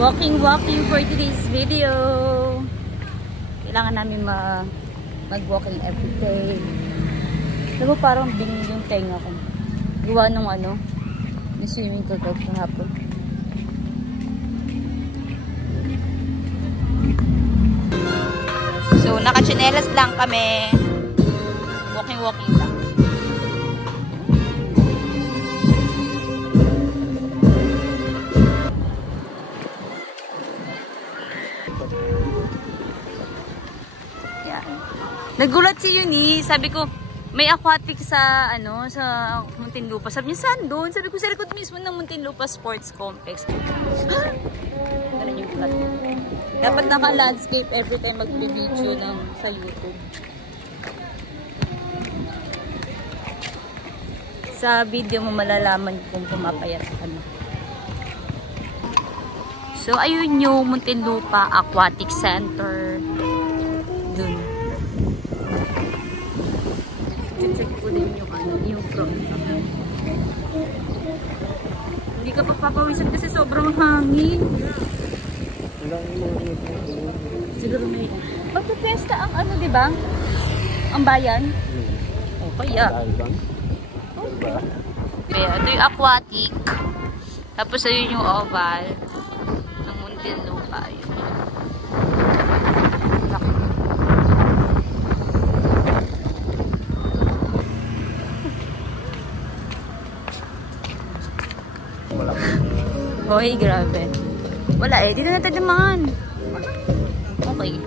Walking for today's video. Kailangan namin mag-walking everyday. Alam mo, parang bingin yung tenga ko. Gawa nung yung swimming pool ko kahapon. So, naka-chinelas lang kami. Walking lang. Yan. Nagulat si Eunice. Sabi ko, may aquatic sa sa Muntinlupa. Sabi niya, saan doon? Sabi ko, sa likod mismo ng Muntinlupa Sports Complex. Ganun yung plot. Dapat naka-landscape every time mag-video sa YouTube. Sa video mo malalaman kung pumapayat ka na. So, ayun yung Muntinlupa Aquatic Center. Dun. Check ko din yung front. Hindi ka papapawisan kasi sobrang hangin. Siguro may magpipesta ang diba? Ang bayan? O kaya. Kaya ito yung aquatic. Tapos ayun yung oval ng Muntinlupa. Hoy, grabe. Wala dito na tadaman. Okay.